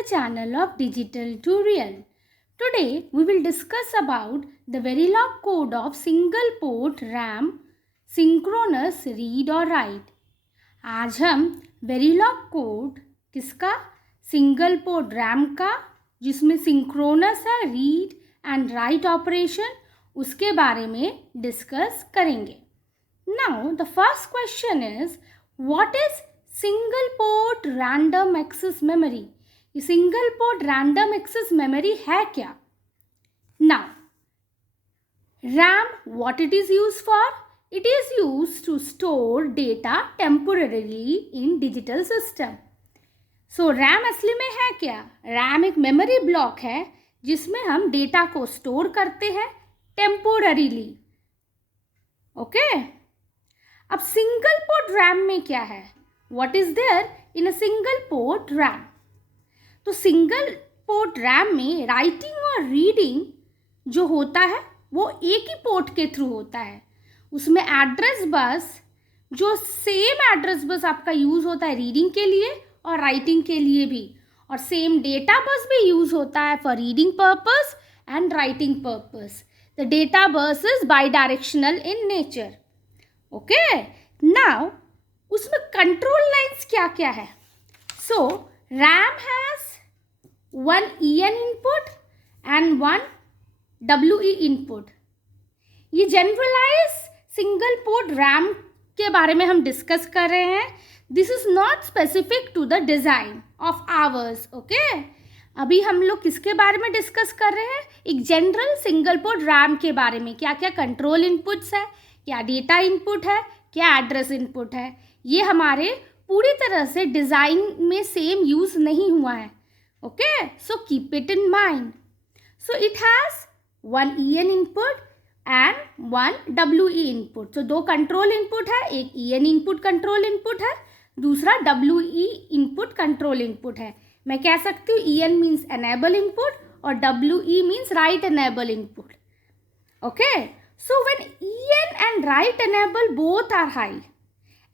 the channel of Digital to Real. Today we will discuss about the Verilog code of single port RAM synchronous read or write. आज हम Verilog code किसका, single port RAM का, जिसमें synchronous है read and write operation, उसके बारे में discuss करेंगे. Now the first question is what is single port random access memory. ये single port random access memory है क्या? Now RAM, what it is used for? It is used to store data temporarily in digital system. So RAM असली में है क्या? RAM एक memory block है जिसमें हम डेटा को स्टोर करते हैं टेम्पोररीली. ओके, अब सिंगल पोर्ट रैम में क्या है? What is there in a single port RAM? तो सिंगल पोर्ट रैम में राइटिंग और रीडिंग जो होता है वो एक ही पोर्ट के थ्रू होता है. उसमें एड्रेस बस, जो सेम एड्रेस बस आपका यूज होता है रीडिंग के लिए और राइटिंग के लिए भी, और सेम डेटा बस भी यूज होता है for reading purpose and writing purpose. The data bus is bidirectional in nature. Okay, now उसमें कंट्रोल लाइन्स क्या क्या है? So RAM has one EN input and one WE input. ये generalize single port RAM के बारे में हम डिस्कस कर रहे हैं. This is not specific to the design of ours. Okay, अभी हम लोग किसके बारे में डिस्कस कर रहे हैं? एक जनरल सिंगल पोर्ट रैम के बारे में. क्या क्या कंट्रोल इनपुट्स है, क्या डेटा इनपुट है, क्या एड्रेस इनपुट है. ये हमारे पूरी तरह से डिजाइन में सेम यूज नहीं हुआ है. Okay, so keep it in mind. So it has one EN input and one WE input. So दो कंट्रोल इनपुट है, एक EN इनपुट कंट्रोल इनपुट है, दूसरा WE इनपुट कंट्रोल इनपुट है. मैं कह सकती हूँ EN मीन्स एनेबल इनपुट और WE means right enable input. Okay, so when EN and write enable both are high,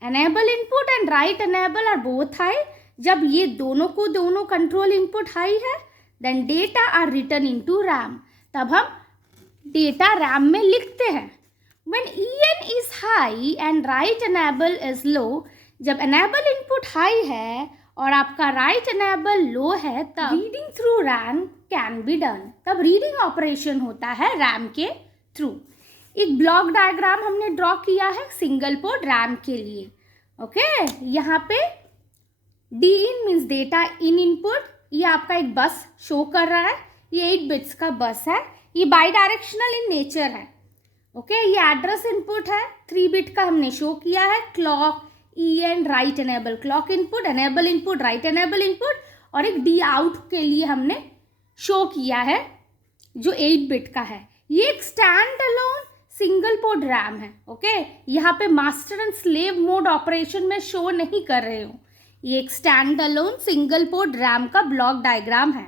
enable input and write enable are both high, जब ये दोनों control input high है, then data are written into RAM. तब हम data RAM में लिखते हैं. When EN is high and write enable is low, जब एनेबल इनपुट हाई है और आपका राइट एनेबल लो है, तब reading through RAM can be done. तब रीडिंग ऑपरेशन होता है रैम के थ्रू. एक ब्लॉक डायग्राम हमने ड्रॉ किया है सिंगल पोर्ट रैम के लिए. ओके, यहाँ पे डी इन मीन्स डेटा इन इनपुट. ये आपका एक बस शो कर रहा है. ये 8 बिट्स का बस है. ये बाई डायरेक्शनल इन नेचर है. ओके, ये एड्रेस इनपुट है. 3 बिट का हमने शो किया है. Clock, EN, right enable, clock input, enable input, right enable input, और एक डी आउट के लिए हमने शो किया है जो 8 बिट का है. ये एक stand alone single port RAM है. ओके, यहाँ पे master and slave mode operation में शो नहीं कर रहे हूँ. ये एक stand alone single port RAM का ब्लॉक डायग्राम है.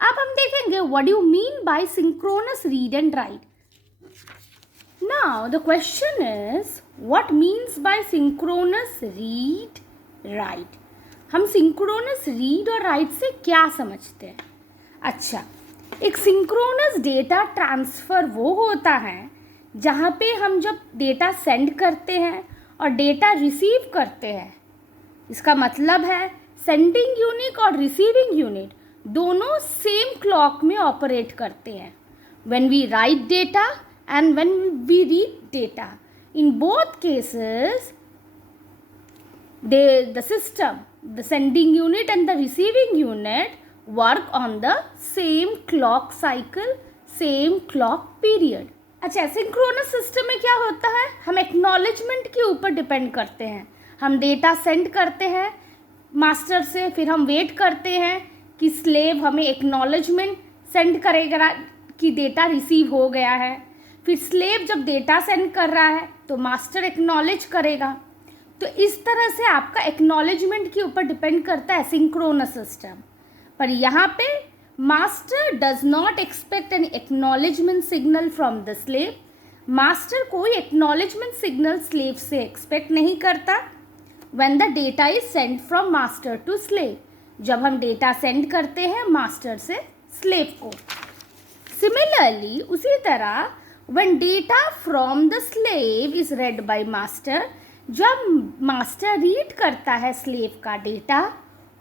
अब हम देखेंगे what do you mean by synchronous read and right. Now the question is what means by synchronous read write. हम सिंक्रोनस रीड और राइट से क्या समझते हैं? अच्छा, एक सिंक्रोनस डेटा ट्रांसफर वो होता है जहाँ पे हम जब डेटा सेंड करते हैं और डेटा रिसीव करते हैं. इसका मतलब है सेंडिंग यूनिट और रिसीविंग यूनिट दोनों सेम क्लॉक में ऑपरेट करते हैं. When we write data and when we read data, in both cases the system, the sending unit and the receiving unit work on the same clock cycle, same clock period. अच्छा, synchronous system में क्या होता है? हम acknowledgement के ऊपर depend करते हैं. हम डेटा सेंड करते हैं मास्टर से, फिर हम वेट करते हैं कि स्लेव हमें एक्नॉलेजमेंट सेंड करेगा कि डेटा रिसीव हो गया है. फिर स्लेव जब डेटा सेंड कर रहा है तो मास्टर एक्नॉलेज करेगा. तो इस तरह से आपका एक्नॉलेजमेंट के ऊपर डिपेंड करता है सिंक्रोनस सिस्टम. पर यहाँ पे master does not expect an acknowledgement signal from the slave. Master कोई एक्नॉलेजमेंट सिग्नल स्लेव से एक्सपेक्ट नहीं करता. when the data is sent from master to slave. जब हम डेटा सेंड करते हैं मास्टर से स्लेव को। सिमिलरली उसी तरह when data from the slave is read by master, जब मास्टर रीड करता है स्लेव का डेटा,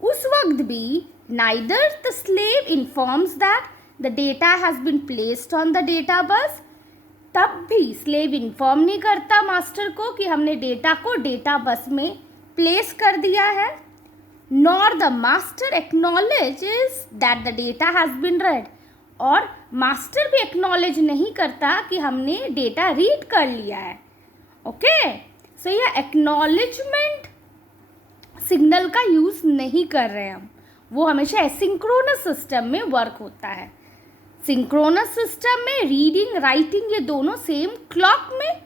उस वक्त भी neither the slave informs that the data has been placed on the data bus, तब भी स्लेव इन्फॉर्म नहीं करता मास्टर को कि हमने डेटा को डेटा बस में प्लेस कर दिया है, nor the master acknowledges that the data has been read, और मास्टर भी एक्नॉलेज नहीं करता कि हमने डेटा रीड कर लिया है। ओके, सो यह एक्नॉलेजमेंट सिग्नल का यूज़ नहीं कर रहे हम, वो हमेशा एसिंक्रोनस सिस्टम में वर्क होता है। सिंक्रोनस सिस्टम में रीडिंग राइटिंग ये दोनों सेम क्लॉक में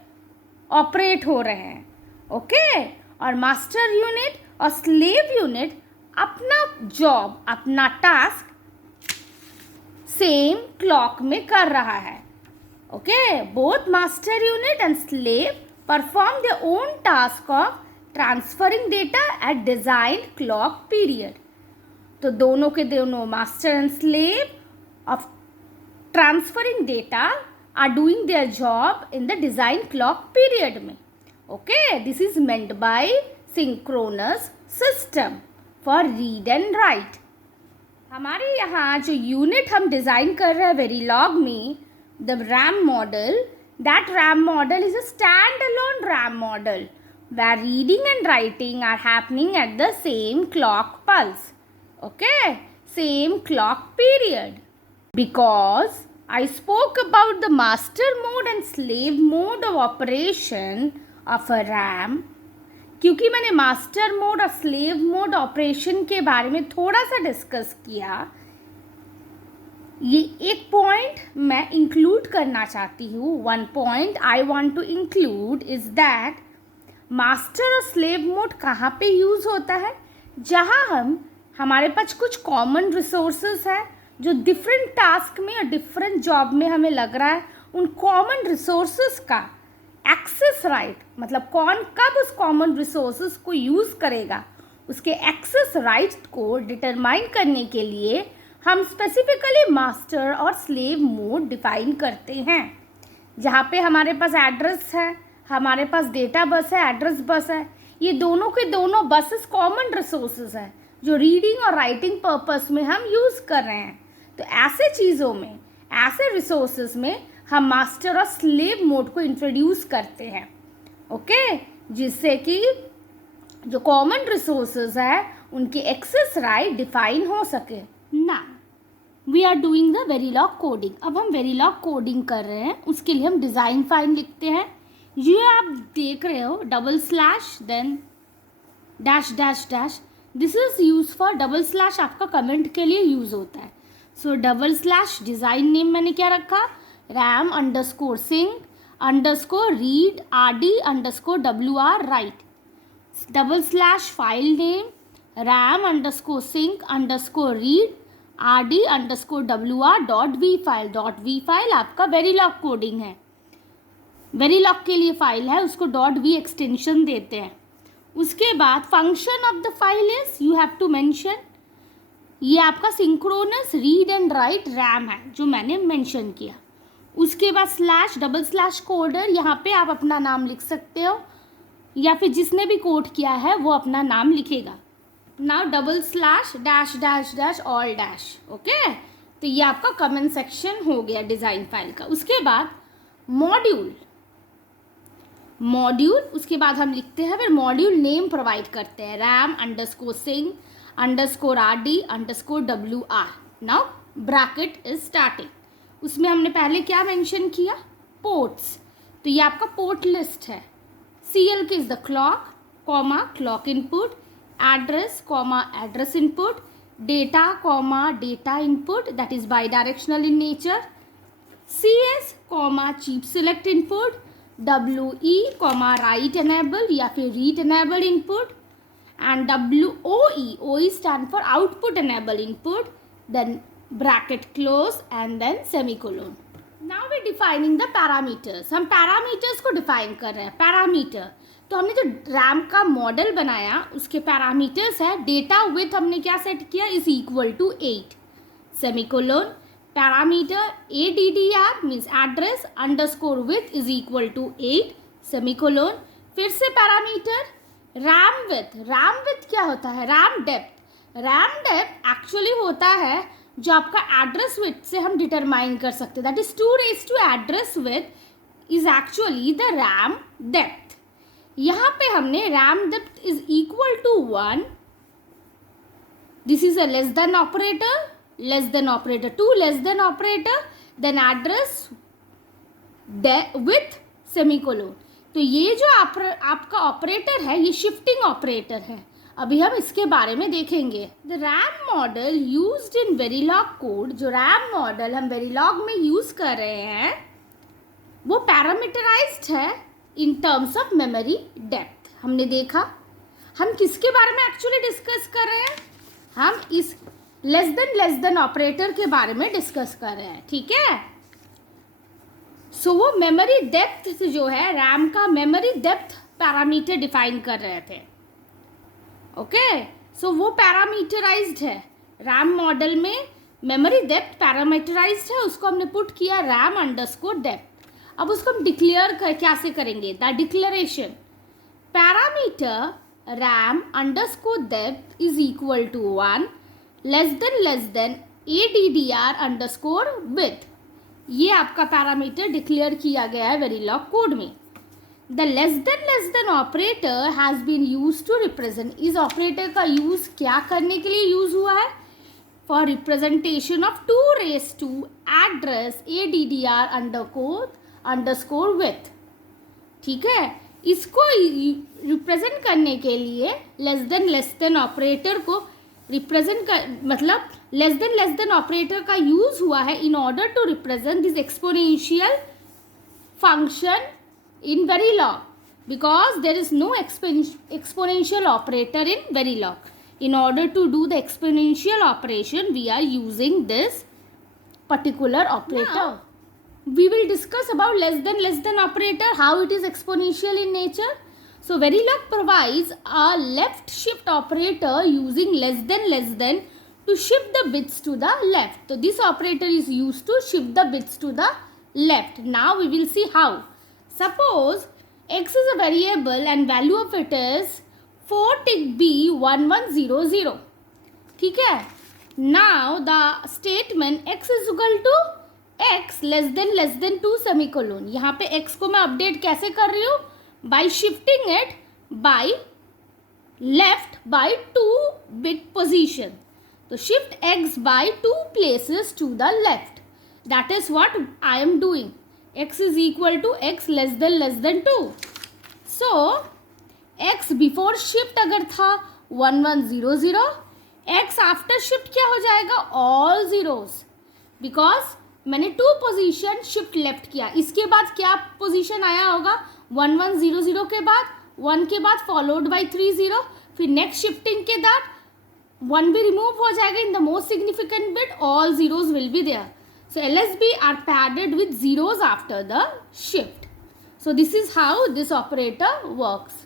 ऑपरेट हो रहे हैं। ओके, और मास्टर यूनिट और स्लेव यूनिट अपना जॉब, अपना टास्क सेम क्लॉक में कर रहा है। Okay, both master unit and slave perform their own task of transferring data at designed clock period. तो दोनों के दोनों master and slave of transferring data are doing their job in the design clock period में। Okay, this is meant by synchronous system for read and write. हमारे यहाँ जो unit हम design कर रहे हैं वेरीलॉग में, the RAM model, that RAM model is a stand alone RAM model where reading and writing are happening at the same clock pulse. Okay, same clock period. Because I spoke about the master mode and slave mode of operation of a RAM, क्योंकि मैंने master mode और slave mode operation के बारे में थोड़ा सा discuss किया, ये एक पॉइंट मैं इंक्लूड करना चाहती हूँ। One point I want to include is that master और स्लेव मोड कहाँ पे यूज़ होता है, जहाँ हमारे पास कुछ कॉमन रिसोर्सेज है जो डिफरेंट टास्क में और डिफरेंट जॉब में हमें लग रहा है, उन कॉमन रिसोर्सेज का एक्सेस राइट, मतलब कौन कब उस कॉमन रिसोर्सेज को यूज़ करेगा, उसके एक्सेस राइट को डिटरमाइन करने के लिए हम स्पेसिफिकली मास्टर और स्लेव मोड डिफाइन करते हैं। जहाँ पे हमारे पास एड्रेस है, हमारे पास डेटा बस है, एड्रेस बस है, ये दोनों के दोनों बसेस कॉमन रिसोर्सेज है जो रीडिंग और राइटिंग पर्पस में हम यूज़ कर रहे हैं। तो ऐसे चीज़ों में, ऐसे रिसोर्सेज में हम मास्टर और स्लेव मोड को इंट्रोड्यूस करते हैं। ओके, जिससे कि जो कॉमन रिसोर्सेज है उनकी एक्सेस राइट डिफाइन हो सके। ना we are doing the Verilog coding. अब हम वेरीलॉग कोडिंग कर रहे हैं, उसके लिए हम डिज़ाइन फाइल लिखते हैं। ये आप देख रहे हो double slash then dash dash dash, this is use for double slash आपका कमेंट के लिए यूज़ होता है। So double slash design name मैंने क्या रखा, RAM _ sync _ read RD _ WR write, double slash file name RAM _ sync _ read RD _ WR .v file. .v file आपका वेरीलॉग coding है, वेरीलॉग के लिए फाइल है, उसको .v एक्सटेंशन देते हैं। उसके बाद function of the file is you have to mention, ये आपका synchronous read and write RAM है जो मैंने मेंशन किया। उसके बाद स्लैश डबल स्लैश कोडर, यहाँ पे आप अपना नाम लिख सकते हो या फिर जिसने भी कोड किया है वो अपना नाम लिखेगा। Now double slash dash dash dash all dash. Okay, तो ये आपका कमेंट सेक्शन हो गया डिज़ाइन फाइल का। उसके बाद मॉड्यूल, उसके बाद हम लिखते हैं, फिर मॉड्यूल नेम प्रोवाइड करते हैं RAM _ sync _ RD _ WR। Now bracket is starting, उसमें हमने पहले क्या मेंशन किया, पोर्ट्स। तो ये आपका पोर्ट लिस्ट है। CL K is the clock, comma clock input, address comma address input, data comma data input that is bidirectional in nature, CS comma chip select input, WE comma write enable या फिर read enable input, and OE stand for output enable input, then bracket close and then semicolon. Now we defining the parameters. हम parameters को define कर रहे हैं। तो हमने जो रैम का मॉडल बनाया उसके पैरामीटर्स है, डेटा विथ हमने क्या सेट किया, is equal to 8 semicolon, parameter ADDR means address underscore with is equal to 8 semicolon, फिर से पैरामीटर रैम विथ क्या होता है, रैम डेप्थ एक्चुअली होता है जो आपका एड्रेस विथ से हम डिटरमाइन कर सकते हैं, that is 2 raised to address width is actually the RAM depth. यहाँ पे हमने RAM depth is equal to 1, this is a less than operator, 2 less than operator, then address width semicolon. तो ये जो आपका ऑपरेटर है ये शिफ्टिंग ऑपरेटर है, अभी हम इसके बारे में देखेंगे। The RAM model used in Verilog code, जो रैम मॉडल हम वेरिलॉग में यूज कर रहे हैं वो पैरामीटराइज्ड है in terms of memory depth. हमने देखा, हम किसके बारे में एक्चुअली डिस्कस कर रहे हैं, हम इस लेस देन ऑपरेटर के बारे में डिस्कस कर रहे हैं, ठीक है। सो वो मेमोरी डेप्थ जो है, रैम का मेमोरी डेप्थ पैरामीटर डिफाइन कर रहे थे, ओके। सो वो पैरामीटराइज्ड है, रैम मॉडल में मेमोरी डेप्थ पैरामीटराइज्ड है, उसको हमने पुट किया रैम अंडरस्कोर डेप्थ। अब उसको हम डिक्लेयर कैसे करेंगे, the declaration parameter RAM underscore depth is equal to 1 less than ADDR underscore width, ये आपका पैरामीटर डिक्लेयर किया गया है वेरिलॉग कोड में। The less than operator has been use to represent, इस ऑपरेटर का यूज क्या करने के लिए यूज हुआ है, for representation of 2 raised to address ADDR underscore width, ठीक है। इसको रिप्रेजेंट करने के लिए लेस देन ऑपरेटर को रिप्रेजेंट कर, मतलब लेस देन ऑपरेटर का यूज हुआ है in order to represent this exponential function in Verilog, because there is no exponential operator in Verilog. In order to do the exponential operation, we are using this particular operator. Now, we will discuss about less than operator, how it is exponential in nature. So Verilog provides a left shift operator using less than to shift the bits to the left. So this operator is used to shift the bits to the left. Now we will see how. Suppose x is a variable and value of it is 4 tick B1100, ठीक है। Now the statement x is equal to x less than 2 semicolon, यहाँ पे x को मैं update कैसे कर रही हूँ, by shifting it by left by 2 bit position, तो shift x by 2 places to the left, that is what I am doing. x is equal to x less than 2. So x before shift अगर था 1100, x after shift क्या हो जाएगा, all zeros, because मैंने 2 position shift left किया। इसके बाद क्या पोजीशन आया होगा, 1100 के बाद 1 के बाद फॉलोड बाई 30, फिर नेक्स्ट शिफ्टिंग के बाद 1 भी रिमूव हो जाएगा in the most significant bit, all zeros will be there. So LSB are padded with zeros after the shift. So this is how this operator works.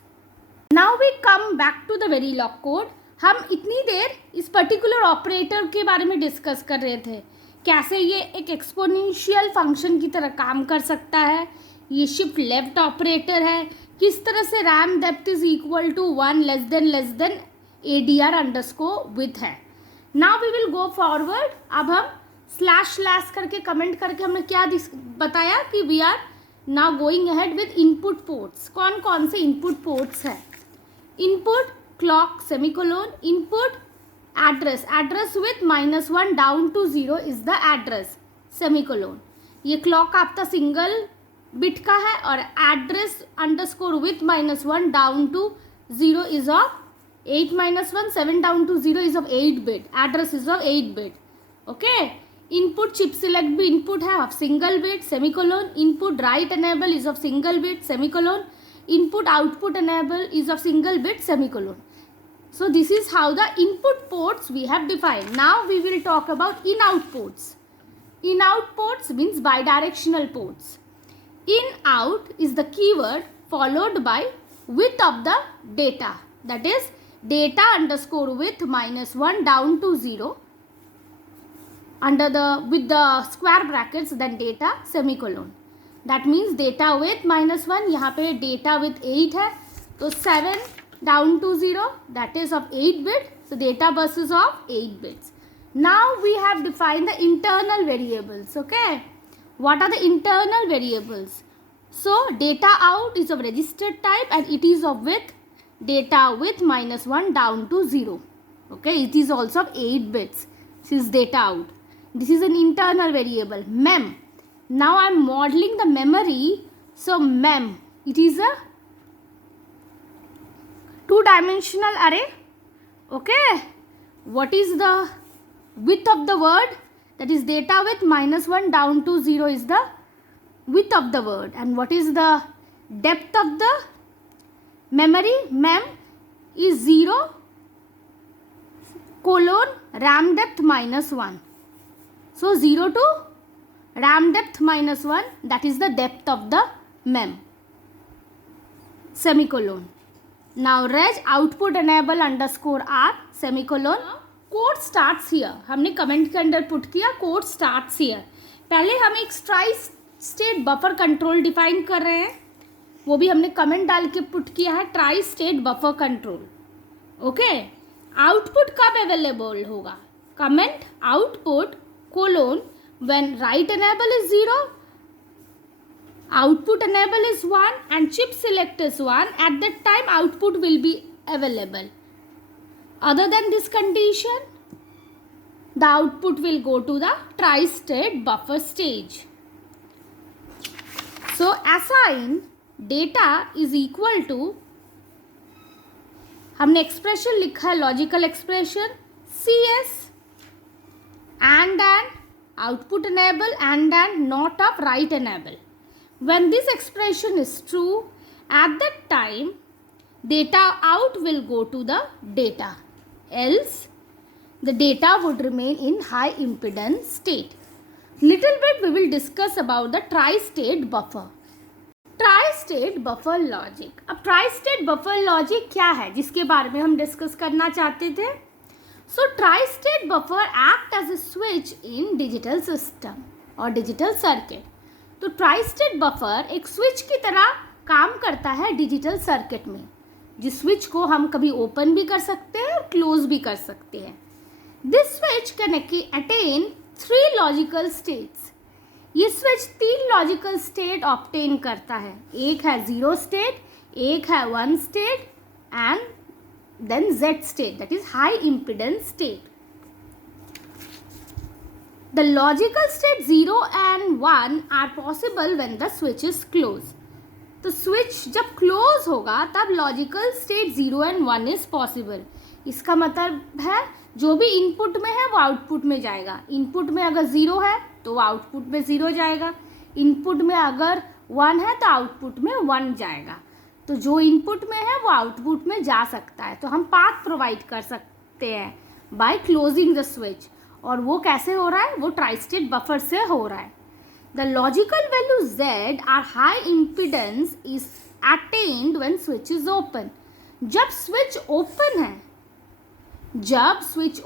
Now we come back to the Verilog code. हम इतनी देर इस particular operator के बारे में discuss कर रहे थे, कैसे ये एक एक्सपोनेंशियल फंक्शन की तरह काम कर सकता है, ये शिफ्ट लेफ्ट ऑपरेटर है, किस तरह से RAM depth is equal to 1 less than ADR underscore with है. Now we will go forward. अब हम स्लैश करके कमेंट करके हमने क्या बताया कि we are now going ahead with input ports. कौन कौन से इनपुट पोर्ट्स है? Input clock semicolon, input address width -1 down to 0 is the address semicolon. ये क्लॉक आपका सिंगल बिट का है और address underscore width -1 down to 0 is of 8 -1, 7 down to 0 is of 8 bit. Address is of 8 bit. Okay. Input chip select भी input है of single bit semicolon. Input right enable is of single bit semicolon. Input output enable is of single bit semicolon. So this is how the input ports we have defined. Now we will talk about in-out ports. In-out ports means bidirectional ports. In-out is the keyword followed by width of the data, that is data underscore width minus 1 down to 0 under the with the square brackets, then data semicolon. That means data width minus 1, यहाँ पे data width 8 है तो 7 down to 0, that is of 8 bit, so data bus is of 8 bits. Now we have defined the internal variables. Okay, what are the internal variables? So data out is of registered type and it is of width data width minus 1 down to 0. Okay, it is also of 8 bits. This is data out. This is an internal variable mem. Now I am modeling the memory. So mem, it is a two-dimensional array. Okay, what is the width of the word? That is data width minus 1 down to 0 is the width of the word. And what is the depth of the memory? Mem is 0 colon RAM depth minus 1. So 0 to RAM depth minus 1, that is the depth of the mem. Semicolon. Now reg output enable underscore r semicolon. Code starts here, हमने comment के अंदर put किया code starts here. पहले हम एक try state buffer control define कर रहे हैं, वो भी हमने कमेंट डाल के पुट किया है tri state buffer control. Okay, output कब अवेलेबल होगा? Comment output colon when write enable is 0, output enable is 1 and chip select is 1. At that time output will be available. Other than this condition, the output will go to the tri-state buffer stage. So assign data is equal to, हमने expression लिखा है logical expression CS and output enable and not of write enable. When this expression is true, at that time data out will go to the data. Else the data would remain in high impedance state. Little bit we will discuss about the tri-state buffer. Tri-state buffer logic. अब tri-state buffer logic क्या है जिसके बारे में हम discuss करना चाहते थे? So tri-state buffer act as a switch in digital system और digital circuit. तो tri-state buffer एक स्विच की तरह काम करता है डिजिटल सर्किट में, जिस स्विच को हम कभी ओपन भी कर सकते हैं और क्लोज भी कर सकते हैं. This switch can attain 3 logical states. ये स्विच 3 लॉजिकल स्टेट ऑब्टेन करता है. एक है 0 स्टेट, एक है 1 state and then Z state, that is high impedance state. The logical state 0 and 1 are possible when the switch is close. तो switch जब close होगा तब logical state 0 and 1 is possible. इसका मतलब है जो भी इनपुट में है वो आउटपुट में जाएगा. इनपुट में अगर 0 है तो वो आउटपुट में 0 जाएगा. इनपुट में अगर 1 है तो आउटपुट में 1 जाएगा. तो जो इनपुट में है वो आउटपुट में जा सकता है. तो हम पाथ प्रोवाइड कर सकते हैं बाय क्लोजिंग द स्विच. और वो कैसे हो रहा है? वो ट्राई-स्टेट बफर से हो रहा है. The logical value Z or high impedance is attained when switch is open. जब स्विच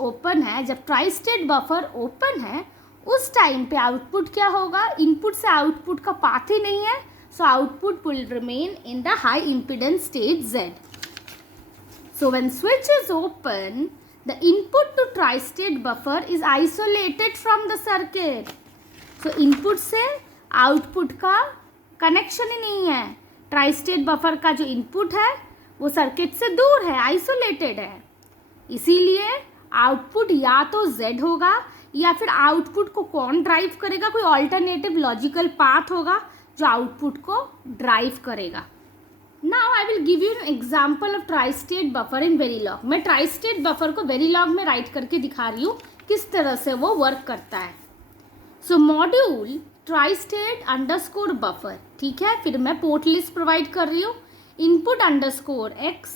ओपन है, जब ट्राई-स्टेट बफर ओपन है, उस टाइम पे आउटपुट क्या होगा? इनपुट से आउटपुट का पाथ ही नहीं है, so output will remain in the high impedance state Z. So when switch is open, the input to tri-state buffer is isolated from the circuit. So input से output का connection ही नहीं है. Try-state buffer का जो input है वो circuit से दूर है, आइसोलेटेड है. इसीलिए आउटपुट या तो Z होगा या फिर आउटपुट को कौन ड्राइव करेगा? कोई ऑल्टरनेटिव लॉजिकल पाथ होगा जो आउटपुट को ड्राइव करेगा. Now I will give you an example of tristate buffer in Verilog. मैं ट्राई-स्टेट बफर को वेरीलॉग में राइट करके दिखा रही हूँ किस तरह से वो वर्क करता है. सो मॉड्यूल ट्राई-स्टेट अंडरस्कोर बफर, ठीक है. फिर मैं पोर्ट लिस्ट प्रोवाइड कर रही हूँ. Input underscore x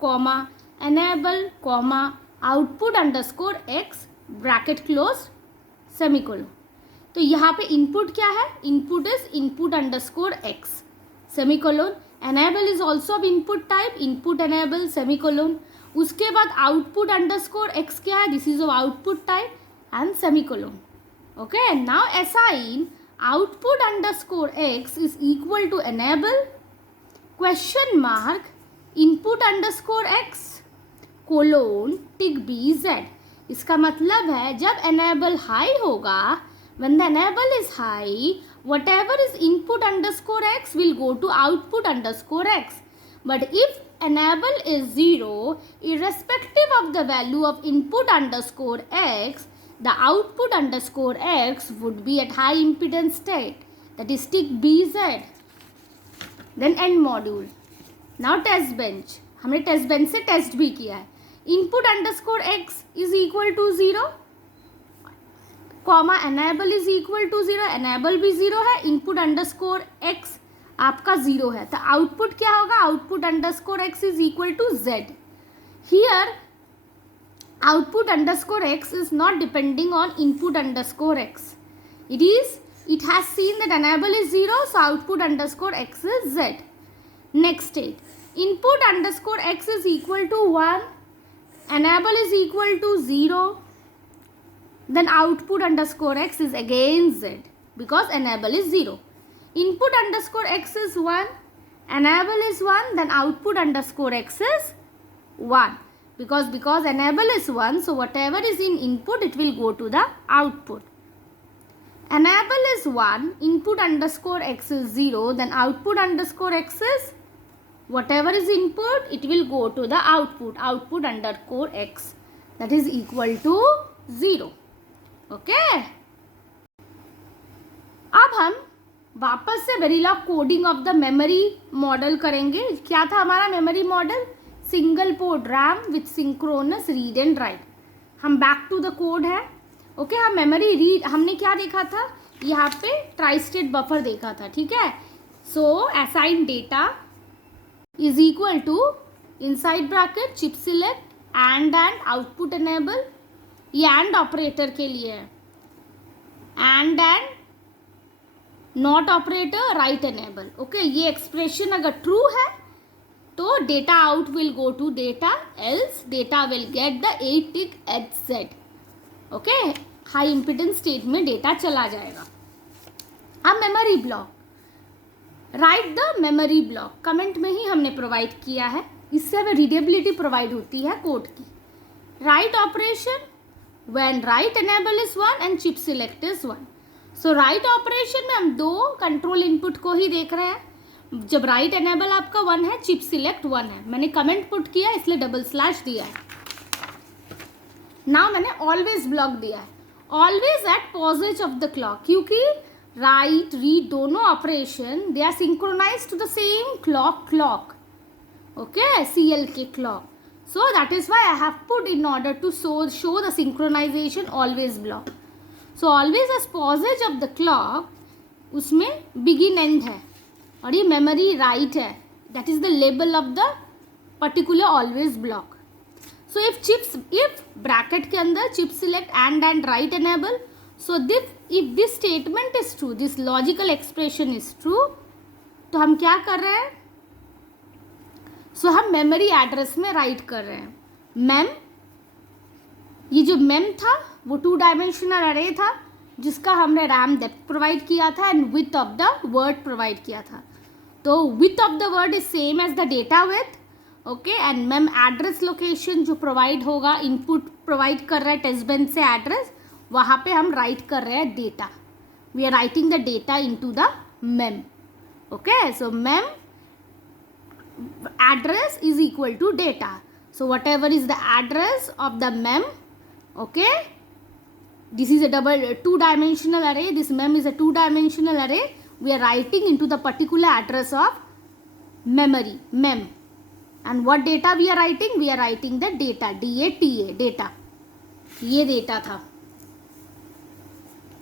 comma enable comma output underscore x bracket close semicolon. तो यहाँ पे इनपुट क्या है? Input is input underscore x semicolon. enable is also of input type, input enable semicolon. उसके बाद output underscore x क्या है, this is of output type and semicolon. Okay, now assign output underscore x is equal to enable question mark input underscore x colon tick bz. इसका मतलब है जब enable high होगा, when the enable is high, whatever is input underscore x will go to output underscore x. But if enable is 0, irrespective of the value of input underscore x, the output underscore x would be at high impedance state, that is tick bz. Then end module. Now test bench. हमने test bench से test भी किया है. Input underscore x is equal to 0, comma enable is equal to 0, enable भी 0 है, input underscore x आपका 0 है, तो आउटपुट क्या होगा, output underscore x is equal to z. Here output underscore x is not depending on input underscore x. It has seen that enable is 0, so output underscore x is z. Next state, input underscore x is equal to 1, enable is equal to 0, then output underscore x is again z because enable is 0. Input underscore x is 1, enable is 1, then output underscore x is 1 because enable is 1, so whatever is in input it will go to the output. Enable is 1, input underscore x is 0, then output underscore x is whatever is input it will go to the output, output underscore x, that is equal to 0. Okay अब हम वापस से Verilog coding of the memory model करेंगे. क्या था हमारा memory model, single port RAM with synchronous read and right. हम back to the code है. ओके हम मेमोरी रीड, हमने क्या देखा था, यहाँ पे ट्राई स्टेट बफर देखा था, ठीक है. So assign data is equal to inside bracket chip select and output enable. ये एंड ऑपरेटर के लिए है, and not operator write enable. Okay ये एक्सप्रेशन अगर ट्रू है तो data out will go to data, else data will get the 8 tick HZ. Okay high impedance state में data चला जाएगा. अब memory block, write the memory block comment में ही हमने प्रोवाइड किया है, इससे हमें रीडेबिलिटी प्रोवाइड होती है कोड की. Write operation when write enable is 1 and chip select is 1. so write operation में हम दो कंट्रोल इनपुट को ही देख रहे हैं. जब write enable आपका 1 है, chip select 1 है. मैंने कमेंट पुट किया इसलिए डबल स्लैश दिया है. नाउ मैंने ऑलवेज ब्लॉक दिया है, always at posedge of the clock, क्योंकि राइट रीड दोनों operation they are synchronize to the same clock. Okay CL के clock. So that is why I have put in order to show the synchronization always block. So always as passage of the clock, उसमें begin end है और ये memory write है. That is the label of the particular always block. So if bracket के अंदर chip select and write enable, so if this statement is true, this logical expression is true, तो हम क्या कर रहे हैं, सो हम मेमोरी एड्रेस में राइट कर रहे हैं. मेम, ये जो मेम था वो 2 डायमेंशनल अरे था जिसका हमने रैम डेप्थ प्रोवाइड किया था and width of the word provide किया था. तो width of the word is same as the data width. Okay and mem address location जो प्रोवाइड होगा, इनपुट प्रोवाइड कर रहा है टेस्ट बेंच से एड्रेस, वहाँ पे हम राइट कर रहे हैं data. We are writing the data into the mem. Okay so mem address is equal to data. So whatever is the address of the mem, okay, this is a 2-dimensional array, this mem is a 2-dimensional array, we are writing into the particular address of memory mem. And what data we are writing, we are writing the data, DATA, data. ये data था,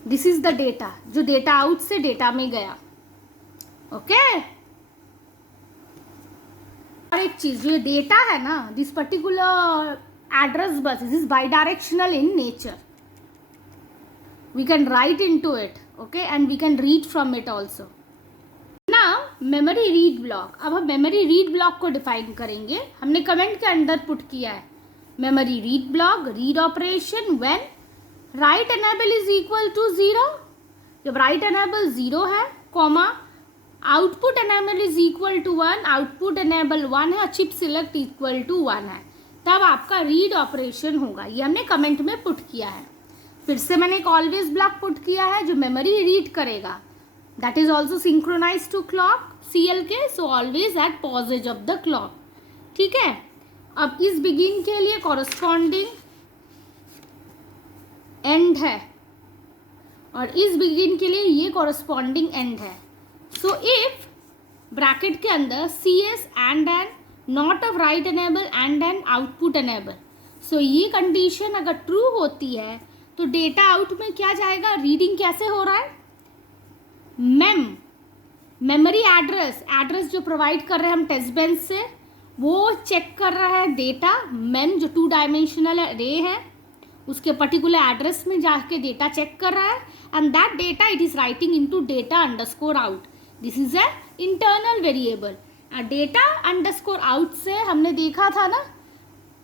this is the data जो data out से data में गया. okay? और एक चीज जो डेटा है ना, this particular address bus is bidirectional in nature. We can write into it, okay, and we can read from it also. ना नाउ मेमोरी रीड ब्लॉक. अब हम मेमोरी रीड ब्लॉक को डिफाइन करेंगे. हमने कमेंट के अंदर पुट किया है memory read block, read operation when write enable is equal to 0. जब राइट एनेबल 0 है, comma output enable is equal to 1, output enable 1 है और चिप सिलेक्ट इक्वल टू 1 है, तब आपका रीड ऑपरेशन होगा. ये हमने कमेंट में पुट किया है. फिर से मैंने एक ऑलवेज ब्लॉक पुट किया है जो मेमोरी रीड करेगा. That is also synchronize to clock CLK, so always at posedge of the clock. ठीक है. अब इस बिगिन के लिए कॉरस्पॉन्डिंग एंड है और इस बिगिन के लिए ये कॉरस्पॉन्डिंग एंड है. सो इफ ब्रैकेट के अंदर CS and not of write enable and output enable. So ये कंडीशन अगर ट्रू होती है तो डेटा आउट में क्या जाएगा, रीडिंग कैसे हो रहा है, मेमोरी एड्रेस जो प्रोवाइड कर रहे हैं हम टेस्ट बेंच से, वो चेक कर रहा है डेटा. जो 2 डायमेंशनल अरे है उसके पर्टिकुलर एड्रेस में जाके डेटा चेक कर रहा है and that data it is writing into data underscore out. This is a internal variable. Data underscore out से हमने देखा था ना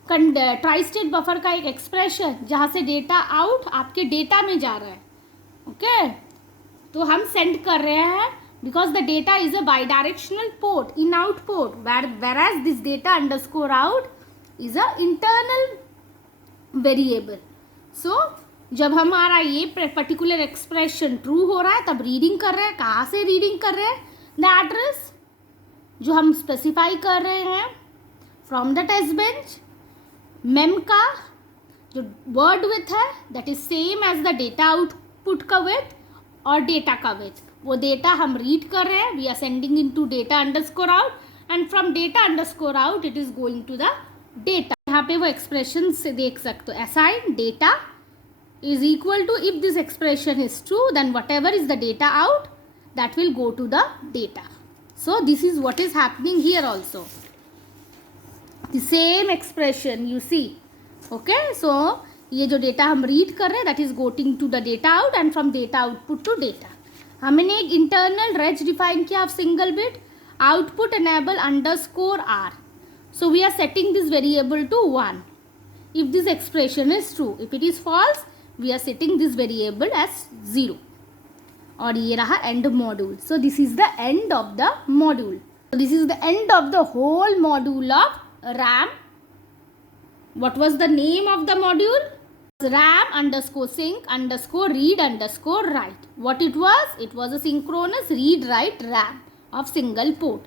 ट्राई स्टेट बफर का एक एक्सप्रेशन जहाँ से डेटा आउट आपके डेटा में जा रहा है. ओके तो हम सेंड कर रहे हैं because the data is a bidirectional port, in out port, whereas this data underscore out is a internal variable. So जब हमारा ये पर्टिकुलर एक्सप्रेशन ट्रू हो रहा है तब रीडिंग कर रहे हैं. कहाँ से रीडिंग कर रहे हैं, द एड्रेस जो हम स्पेसिफाई कर रहे हैं from the test bench. Mem का जो वर्ड विथ है that is same as the data output का विथ और डेटा का विथ. वो डेटा हम रीड कर रहे हैं, we are sending in to data underscore out and from data underscore out it is going to the data. यहाँ पे वो एक्सप्रेशन से देख सकते हो, assign data is equal to, if this expression is true then whatever is the data out that will go to the data. So this is what is happening here also, the same expression you see. Okay, so ये जो data हम read कर रहे हैं that is going to the data out and from data output to data. हमने एक internal reg define किया of single bit output enable underscore r. So we are setting this variable to 1 if this expression is true. If it is false we are setting this variable as 0. और ये रहा end module. So this is the end of the module. So this is the end of the whole module of RAM. What was the name of the module? RAM underscore sync underscore read underscore write. What it was? It was a synchronous read write RAM of single port.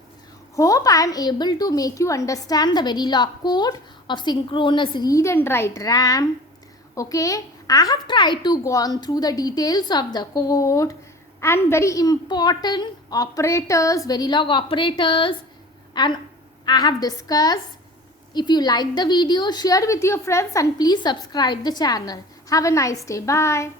Hope I am able to make you understand the Verilog code of synchronous read and write RAM. Okay, I have tried to go on through the details of the code and very important operators, Verilog operators, and I have discussed. If you like the video, share with your friends and please subscribe the channel. Have a nice day. Bye.